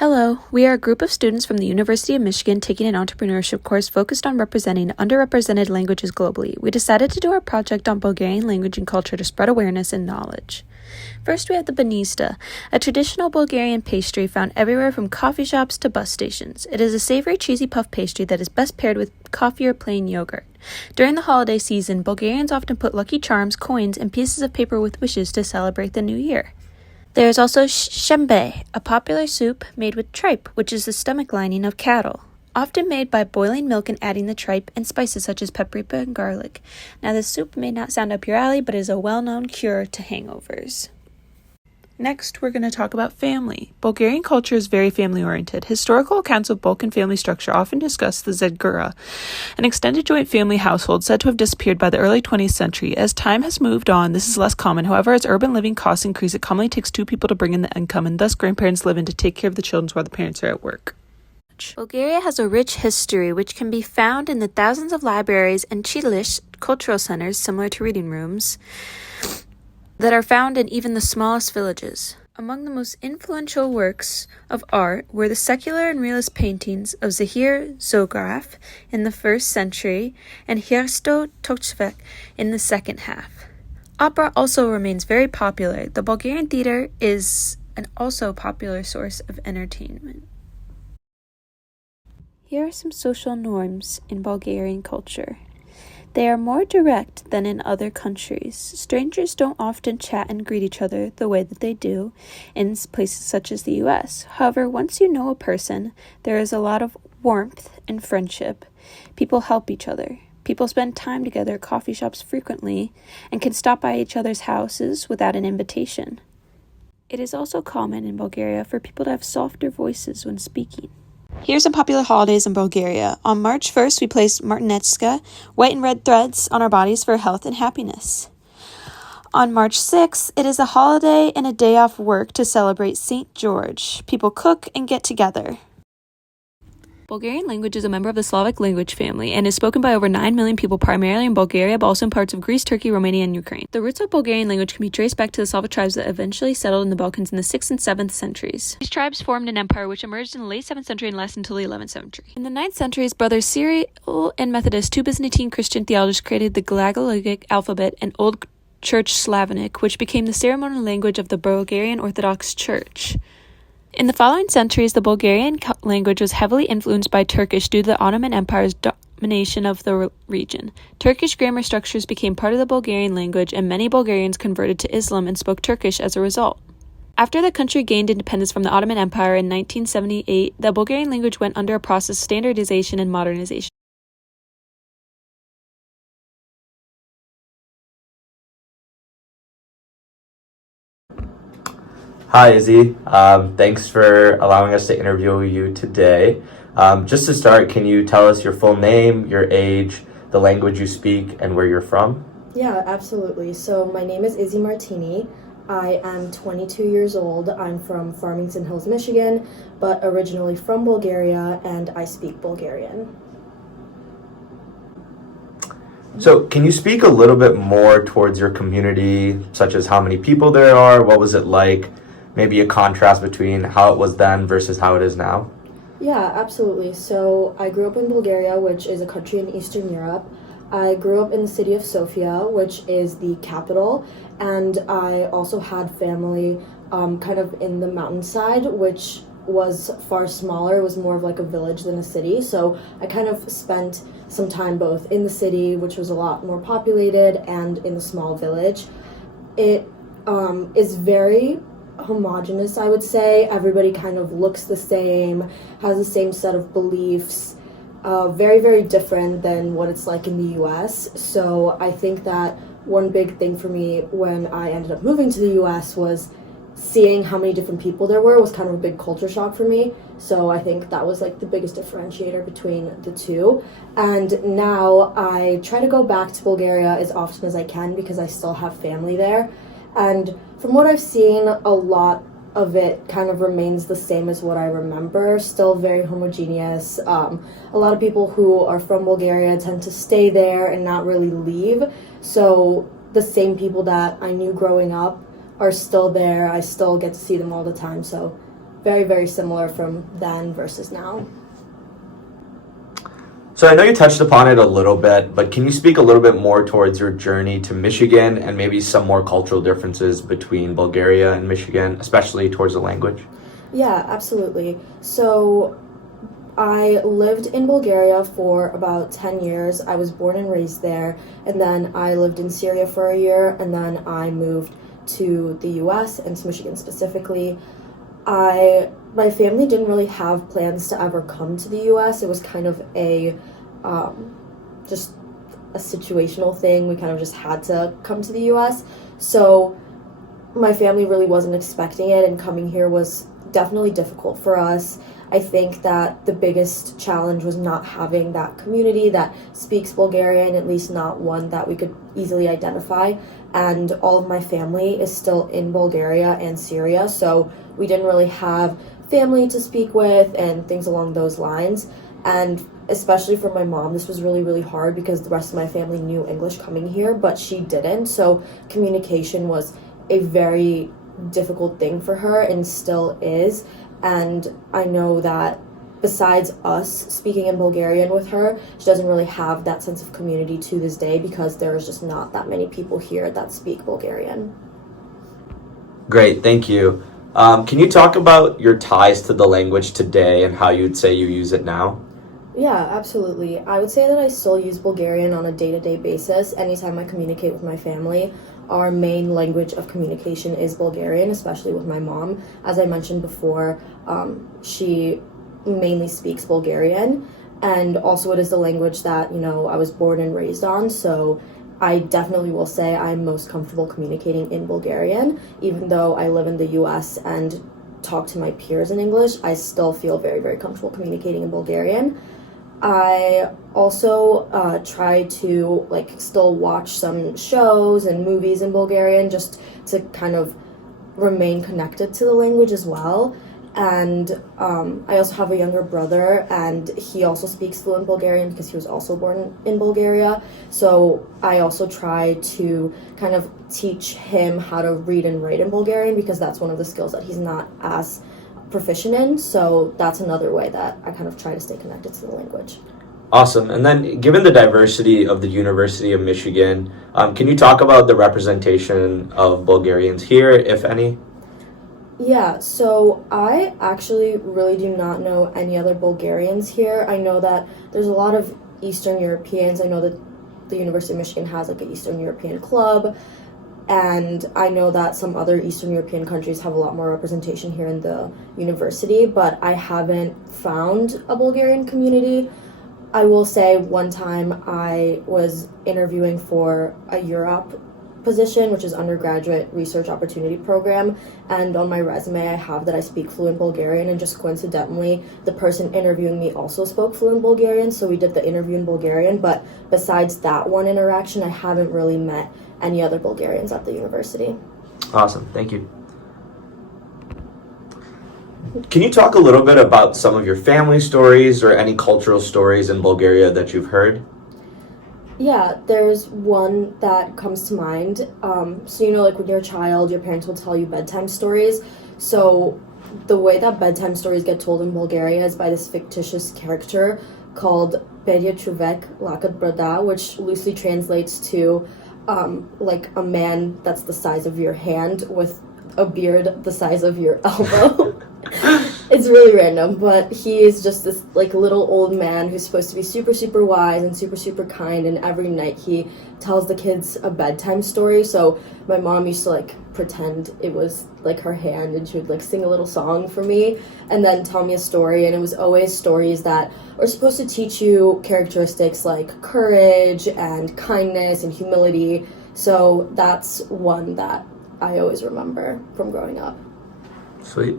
Hello, we are a group of students from the University of Michigan taking an entrepreneurship course focused on representing underrepresented languages globally. We decided to do our project on Bulgarian language and culture to spread awareness and knowledge. First, we have the banista, a traditional Bulgarian pastry found everywhere from coffee shops to bus stations. It is a savory, cheesy puff pastry that is best paired with coffee or plain yogurt. During the holiday season, Bulgarians often put lucky charms, coins, and pieces of paper with wishes to celebrate the new year. There is also shembe, a popular soup made with tripe, which is the stomach lining of cattle, often made by boiling milk and adding the tripe and spices such as paprika and garlic. Now, this soup may not sound up your alley, but is a well-known cure to hangovers. Next, we're going to talk about family. Bulgarian culture is very family-oriented. Historical accounts of Balkan family structure often discuss the Zedgura, an extended joint family household said to have disappeared by the early 20th century. As time has moved on, this is less common. However, as urban living costs increase, it commonly takes two people to bring in the income, and thus grandparents live in to take care of the children while the parents are at work. Bulgaria has a rich history, which can be found in the thousands of libraries and chitalish cultural centers, similar to reading rooms, that are found in even the smallest villages. Among the most influential works of art were the secular and realist paintings of Zahir Zograf in the 1st century and Hristo Točvek in the second half. Opera also remains very popular. The Bulgarian theater is an also popular source of entertainment. Here are some social norms in Bulgarian culture. They are more direct than in other countries. Strangers don't often chat and greet each other the way that they do in places such as the US. However, once you know a person, there is a lot of warmth and friendship. People help each other. People spend time together at coffee shops frequently and can stop by each other's houses without an invitation. It is also common in Bulgaria for people to have softer voices when speaking. Here's some popular holidays in Bulgaria. On March 1st, we place Martinetska, white and red threads on our bodies for health and happiness. On March 6th, it is a holiday and a day off work to celebrate St. George. People cook and get together. Bulgarian language is a member of the Slavic language family and is spoken by over 9 million people primarily in Bulgaria, but also in parts of Greece, Turkey, Romania, and Ukraine. The roots of Bulgarian language can be traced back to the Slavic tribes that eventually settled in the Balkans in the 6th and 7th centuries. These tribes formed an empire which emerged in the late 7th century and lasted until the 11th century. In the 9th century, brothers Cyril and Methodist, two Byzantine Christian theologians, created the Glagolitic alphabet and Old Church Slavonic, which became the ceremonial language of the Bulgarian Orthodox Church. In the following centuries, the Bulgarian language was heavily influenced by Turkish due to the Ottoman Empire's domination of the region. Turkish grammar structures became part of the Bulgarian language, and many Bulgarians converted to Islam and spoke Turkish as a result. After the country gained independence from the Ottoman Empire in 1978, the Bulgarian language went under a process of standardization and modernization. Hi, Izzy. Thanks for allowing us to interview you today. Just to start, can you tell us your full name, your age, the language you speak, and where you're from? Yeah, absolutely. So my name is Izzy Martini. I am 22 years old. I'm from Farmington Hills, Michigan, but originally from Bulgaria, and I speak Bulgarian. So can you speak a little bit more towards your community, such as how many people there are? What was it like? Maybe a contrast between how it was then versus how it is now? Yeah, absolutely. So I grew up in Bulgaria, which is a country in Eastern Europe. I grew up in the city of Sofia, which is the capital, and I also had family kind of in the mountainside, which was far smaller. It was more of like a village than a city. So I kind of spent some time both in the city, which was a lot more populated, and in the small village. It is very homogenous, I would say. Everybody kind of looks the same, has the same set of beliefs, very, very different than what it's like in the US. So I think that one big thing for me when I ended up moving to the US was seeing how many different people there were was kind of a big culture shock for me. So I think that was like the biggest differentiator between the two. And now I try to go back to Bulgaria as often as I can because I still have family there. And from what I've seen, a lot of it kind of remains the same as what I remember, still very homogeneous. A lot of people who are from Bulgaria tend to stay there and not really leave. So the same people that I knew growing up are still there. I still get to see them all the time. So very, very similar from then versus now. So I know you touched upon it a little bit, but can you speak a little bit more towards your journey to Michigan and maybe some more cultural differences between Bulgaria and Michigan, especially towards the language? Yeah, absolutely. So I lived in Bulgaria for about 10 years. I was born and raised there, and then I lived in Syria for a year, and then I moved to the US and to Michigan specifically. My family didn't really have plans to ever come to the US. It was kind of a just a situational thing. We kind of just had to come to the US. So my family really wasn't expecting it, and coming here was definitely difficult for us. I think that the biggest challenge was not having that community that speaks Bulgarian, at least not one that we could easily identify. And all of my family is still in Bulgaria and Syria, so we didn't really have family to speak with and things along those lines. And especially for my mom, this was really, really hard because the rest of my family knew English coming here, but she didn't. So communication was a very difficult thing for her and still is. And I know that besides us speaking in Bulgarian with her, she doesn't really have that sense of community to this day because there's just not that many people here that speak Bulgarian. Great, thank you. Can you talk about your ties to the language today and how you'd say you use it now? Yeah, absolutely. I would say that I still use Bulgarian on a day-to-day basis. Anytime I communicate with my family, our main language of communication is Bulgarian, especially with my mom. As I mentioned before, she mainly speaks Bulgarian, and also it is the language that, I was born and raised on, so I definitely will say I'm most comfortable communicating in Bulgarian. Even though I live in the US and talk to my peers in English, I still feel very, very comfortable communicating in Bulgarian. I also try to still watch some shows and movies in Bulgarian just to kind of remain connected to the language as well. And I also have a younger brother, and he also speaks fluent Bulgarian because he was also born in Bulgaria. So I also try to kind of teach him how to read and write in Bulgarian because that's one of the skills that he's not as proficient in. So that's another way that I kind of try to stay connected to the language. Awesome. And then, given the diversity of the University of Michigan, can you talk about the representation of Bulgarians here, if any? Yeah, so I actually really do not know any other Bulgarians here. I know that there's a lot of Eastern Europeans. I know that the University of Michigan has an Eastern European club, and I know that some other Eastern European countries have a lot more representation here in the university, but I haven't found a Bulgarian community. I will say one time I was interviewing for a Europe position, which is undergraduate research opportunity program, and on my resume I have that I speak fluent Bulgarian, and just coincidentally the person interviewing me also spoke fluent Bulgarian, so we did the interview in Bulgarian. But besides that one interaction, I haven't really met any other Bulgarians at the university. Awesome, thank you. Can you talk a little bit about some of your family stories or any cultural stories in Bulgaria that you've heard? Yeah, there's one that comes to mind. So when you're a child, your parents will tell you bedtime stories. So the way that bedtime stories get told in Bulgaria is by this fictitious character called Bedya Chuvek Lakat Brada, which loosely translates to a man that's the size of your hand with a beard the size of your elbow. It's really random, but he is just this little old man who's supposed to be super, super wise and super, super kind, and every night he tells the kids a bedtime story. So my mom used to pretend it was her hand, and she would sing a little song for me and then tell me a story, and it was always stories that are supposed to teach you characteristics like courage and kindness and humility. So that's one that I always remember from growing up. Sweet.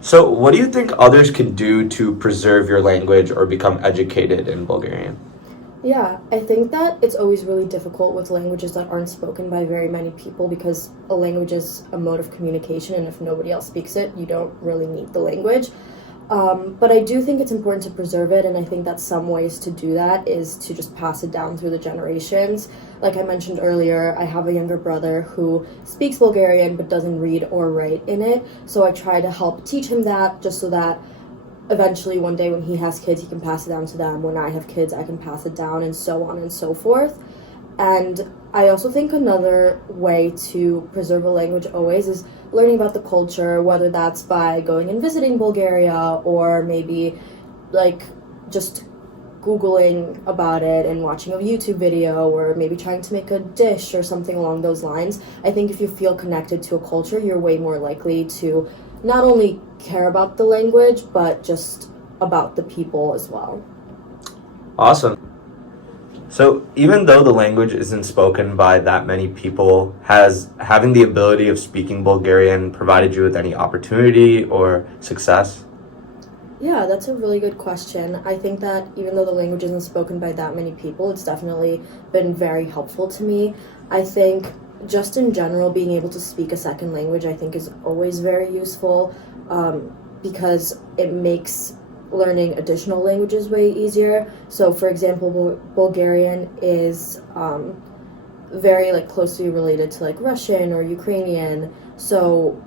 So, what do you think others can do to preserve your language or become educated in Bulgarian? Yeah, I think that it's always really difficult with languages that aren't spoken by very many people because a language is a mode of communication, and if nobody else speaks it, you don't really need the language. But I do think it's important to preserve it, and I think that some ways to do that is to just pass it down through the generations. Like I mentioned earlier, I have a younger brother who speaks Bulgarian but doesn't read or write in it, so I try to help teach him that just so that eventually one day when he has kids, he can pass it down to them. When I have kids, I can pass it down, and so on and so forth. And I also think another way to preserve a language always is learning about the culture, whether that's by going and visiting Bulgaria or maybe like just Googling about it and watching a YouTube video or maybe trying to make a dish or something along those lines. I think if you feel connected to a culture, you're way more likely to not only care about the language, but just about the people as well. Awesome. So even though the language isn't spoken by that many people, has having the ability of speaking Bulgarian provided you with any opportunity or success? Yeah, that's a really good question. I think that even though the language isn't spoken by that many people, it's definitely been very helpful to me. I think just in general, being able to speak a second language, I think is always very useful because it makes learning additional languages way easier. So for example, Bulgarian is very like closely related to like Russian or Ukrainian. So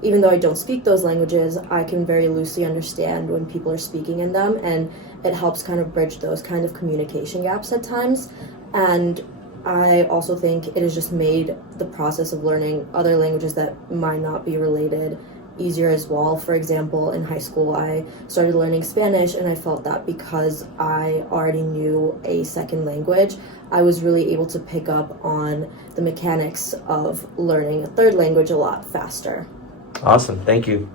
even though I don't speak those languages, I can very loosely understand when people are speaking in them, and it helps kind of bridge those kind of communication gaps at times. And I also think it has just made the process of learning other languages that might not be related easier as well. For example, in high school, I started learning Spanish, and I felt that because I already knew a second language, I was really able to pick up on the mechanics of learning a third language a lot faster. Awesome. Thank you.